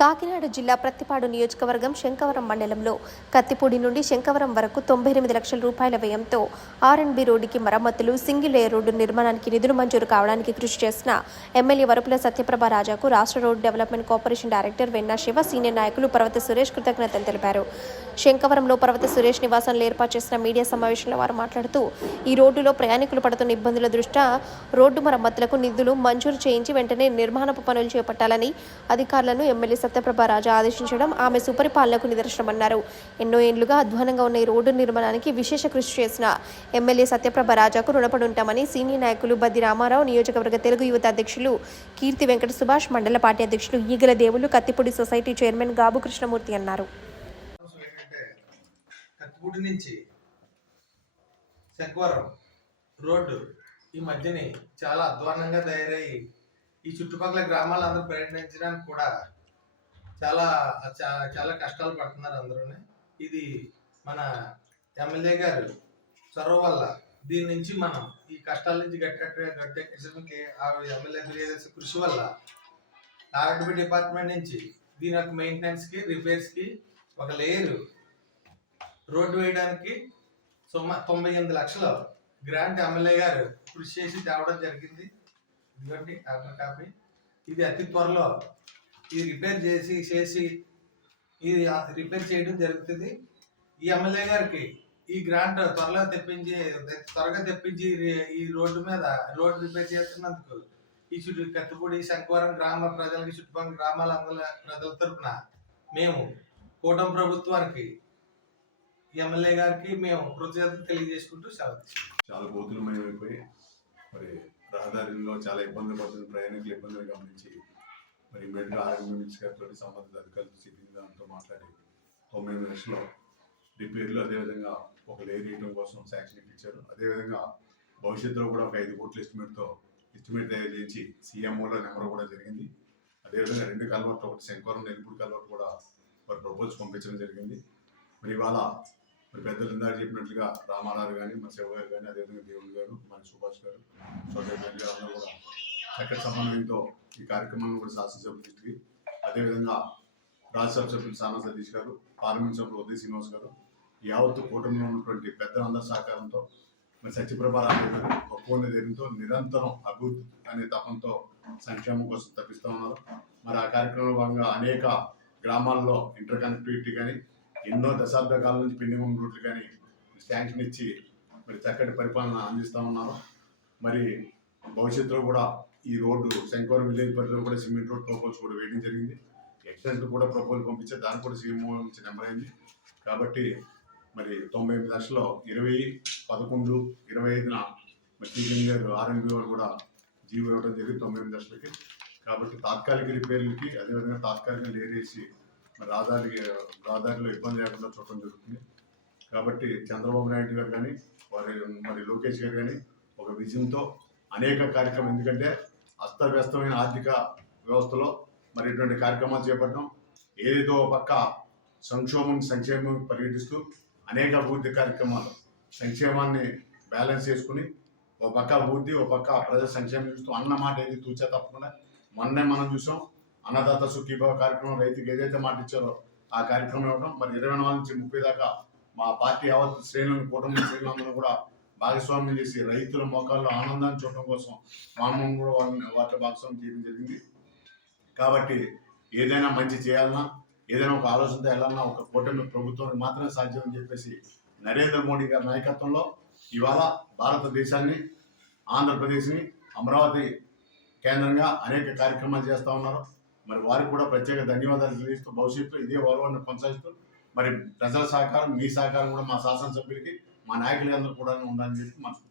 కాకినాడ జిల్లా ప్రత్తిపాడు నియోజకవర్గం శంకవరం మండలంలో కత్తిపూడి నుండి శంకవరం వరకు తొంభై ఎనిమిది లక్షల రూపాయల వ్యయంతో ఆర్ అండ్ బి రోడ్డుకి మరమ్మతులు సింగిల్ లేయర్ రోడ్డు నిర్మాణానికి నిధులు మంజూరు కావడానికి కృషి చేసిన ఎమ్మెల్యే వరపుల సత్యప్రభ రాజాకు రాష్ట్ర road development corporation director Venna Siva senior నాయకులు పర్వత సురేష్ కృతజ్ఞతలు తెలిపారు. శంకవరంలో పర్వత సురేష్ నివాసంలో ఏర్పాటు చేసిన మీడియా సమావేశంలో వారు మాట్లాడుతూ ఈ రోడ్డులో ప్రయాణికులు పడుతున్న ఇబ్బందుల దృష్ట్యా రోడ్డు మరమ్మతులకు నిధులు మంజూరు చేయించి వెంటనే నిర్మాణపు పనులు చేపట్టాలని అధికారులను ఎమ్మెల్యే సత్యప్రభ రాజా ఆదేశించడం ఆమె సుపరిపాలనకు నిదర్శనమన్నారు. ఎన్నో ఏళ్ళుగా అధ్వానంగా ఉన్న ఈ రోడ్డు నిర్మాణానికి విశేష కృషి చేసిన ఎమ్మెల్యే సత్యప్రభ రాజాకు రుణపడి ఉంటామని సీనియర్ నాయకులు బద్ది రామారావు నియోజకవర్గ తెలుగు యువత అధ్యక్షులు కీర్తి వెంకట సుభాష్ మండల పార్టీ అధ్యక్షులు ఈగల దేవులు కత్తిపూడి సొసైటీ చైర్మన్ గాబు కృష్ణమూర్తి అన్నారు. రోడ్డు ఈ మధ్యనే చాలా అధ్వానంగా తయారయ్యి ఈ చుట్టుపక్కల గ్రామాలందరూ ప్రయత్నించడానికి కూడా చాలా చాలా కష్టాలు పడుతున్నారు అందరూ ఇది మన ఎమ్మెల్యే గారు చొరవ వల్ల దీని నుంచి మనం ఈ కష్టాల నుంచి గట్టె గట్టెక్కించడానికి ఆ ఎమ్మెల్యే గారి చేసే కృషి వల్ల ఆర్డబి డిపార్ట్మెంట్ నుంచి దీని యొక్క మెయింటెనెన్స్కి రిపేర్స్కి ఒక లేయరు రోడ్డు వేయడానికి సుమ తొంభై ఎనిమిది లక్షలు గ్రాంట్ ఎమ్మెల్యే గారు కృషి చేసి తేవడం జరిగింది. ఇదిగోండి ఆర్డర్ కాపీ ఇది అతి త్వరలో ఇది రిపేర్ చేసి చేసి ఇది రిపేర్ చేయడం జరుగుతుంది. ఈ ఎమ్మెల్యే గారికి ఈ గ్రాంట్ త్వరలో తెప్పించి త్వరగా తెప్పించి ఈ- రోడ్డు మీద రోడ్డు రిపేర్ చేస్తున్నందుకు ఈ చుట్టూ కత్తిపూడి శంకవరం గ్రామ ప్రజలకి చుట్టుపక్కల గ్రామాల ప్రజల తరపున మేము కూటమి ప్రభుత్వానికి ఎమ్మెల్యే గారికి మేము కృతజ్ఞతలు తెలియజేసుకుంటూ సెలవు చాలా గోతులమయమైపోయి మరి రహదారుల్లో చాలా ఇబ్బందులు పడుతున్న ప్రయాణికులు ఇబ్బందులు గమనించి మరి ఇమీడియట్గా ఆరోగ్య మినిస్టర్ గారితో సంబంధిత అధికారులు సిబ్బంది దాంతో మాట్లాడి తొమ్మిది లక్షలు రిపేర్లు అదేవిధంగా ఒక లేయర్ వేయడం కోసం శాంక్షన్ ఇప్పించారు. అదేవిధంగా భవిష్యత్తులో కూడా ఒక ఐదు కోట్ల ఎస్టిమేట్తో ఎస్టిమేట్ తయారు చేసి సీఎంఓలో నెంబర్ కూడా జరిగింది. అదేవిధంగా రెండు కల్వర్ట్ ఒకటి శంకరం నెల్పూడి కల్వర్ట్ కూడా మరి ప్రపోజ్ పంపించడం జరిగింది. మరి ఇవాళ మరి పెద్దలు ఇందాక చెప్పినట్లుగా రామారావు కానీ మన శివ గారు కానీ అదేవిధంగా దేవుడు గారు మన సుభాష్ గారు సోదరు గారు అందరూ కూడా చక్కటి సంబంధంతో ఈ కార్యక్రమాన్ని కూడా శాసనసభ దృష్టికి అదేవిధంగా రాజ్యసభ సభ్యులు సానా సతీష్ గారు పార్లమెంట్ సభ్యులు ఉదయ్ శ్రీనివాస్ గారు యావత్తు కూటమిలో ఉన్నటువంటి పెద్దలందరి సహకారంతో మరి సత్యప్రభారావు గారు ఒప్పుకునే ధైర్యంతో నిరంతరం అభివృద్ధి అనే తపంతో సంక్షేమం కోసం తప్పిస్తూ ఉన్నారు. మరి ఆ కార్యక్రమంలో భాగంగా అనేక గ్రామాల్లో ఇంటర్ కనెక్టివిటీ కానీ ఎన్నో దశాబ్ద కాలం నుంచి పెండింగ్ రోడ్లు రూట్లు కానీ శాంక్షన్ ఇచ్చి మరి చక్కటి పరిపాలన అందిస్తూ ఉన్నారు. మరి భవిష్యత్తులో కూడా ఈ రోడ్డు శంకవరం విలేజ్ పరిధిలో కూడా సిమెంట్ రోడ్ ప్రపోజ్ కూడా వేయడం జరిగింది. ఎక్స్టెంట్ కూడా ప్రపోజల్ పంపించారు. దానికి కూడా సీఎంఓ నుంచి నెంబర్ అయింది. కాబట్టి మరి తొంభై ఎనిమిది లక్షల్లో ఇరవై పదకొండు ఇరవై ఐదున మరి టీచింగ్ గారు ఆర్ఎన్బి వారు కూడా జీవో ఇవ్వడం జరిగింది తొంభై ఎనిమిది లక్షలకి. కాబట్టి తాత్కాలిక రిపేర్లకి అదేవిధంగా తాత్కాలిక లేరేసి మరి రహదారి రహదారిలో ఇబ్బంది లేకుండా చూడటం జరుగుతుంది. కాబట్టి చంద్రబాబు నాయుడు గారు కానీ వారి మరి లోకేష్ గారు కానీ ఒక విజయంతో అనేక కార్యక్రమం ఎందుకంటే అస్తవ్యస్తమైన ఆర్థిక వ్యవస్థలో మరి ఇటువంటి కార్యక్రమాలు చేపట్టడం ఏదో ఒక పక్క సంక్షోభం సంక్షేమం పర్యటిస్తూ అనేక అభివృద్ధి కార్యక్రమాలు సంక్షేమాన్ని బ్యాలెన్స్ చేసుకుని ఒక పక్క అభివృద్ధి ఒక పక్క ప్రజా సంక్షేమం చూస్తూ అన్న మాట ఏది తూచా తప్పకుండా మొన్నే మనం చూసాం అన్నదాత సుఖీభావ కార్యక్రమం రైతుకి ఏదైతే మాట ఇచ్చారో ఆ కార్యక్రమం ఇవ్వడం. మరి ఇరవై నాలుగు నుంచి ముప్పై దాకా మా పార్టీ యావత్ శ్రేణులను కుటుంబ శ్రేణులందరూ కూడా భాగస్వామ్యం చేసి రైతుల మోకాల్లో ఆనందాన్ని చూడటం కోసం మామూలు కూడా వాళ్ళని వాటిలో భాగస్వామ్యం చేయడం జరిగింది. కాబట్టి ఏదైనా మంచి చేయాలన్నా ఏదైనా ఒక ఆలోచనతో వెళ్ళాలన్నా ఒక కూటమి ప్రభుత్వానికి మాత్రమే సాధ్యం అని చెప్పేసి నరేంద్ర మోడీ గారి నాయకత్వంలో ఇవాళ భారతదేశాన్ని ఆంధ్రప్రదేశ్ని అమరావతి కేంద్రంగా అనేక కార్యక్రమాలు చేస్తూ ఉన్నారు. మరి వారికి కూడా ప్రత్యేక ధన్యవాదాలు తెలియజేస్తూ భవిష్యత్తులో ఇదే గౌరవాన్ని కొనసాగిస్తూ మరి ప్రజల సహకారం మీ సహకారం కూడా మా శాసనసభ్యులకి మా నాయకులందరూ కూడా ఉండాలని చెప్పి మనసు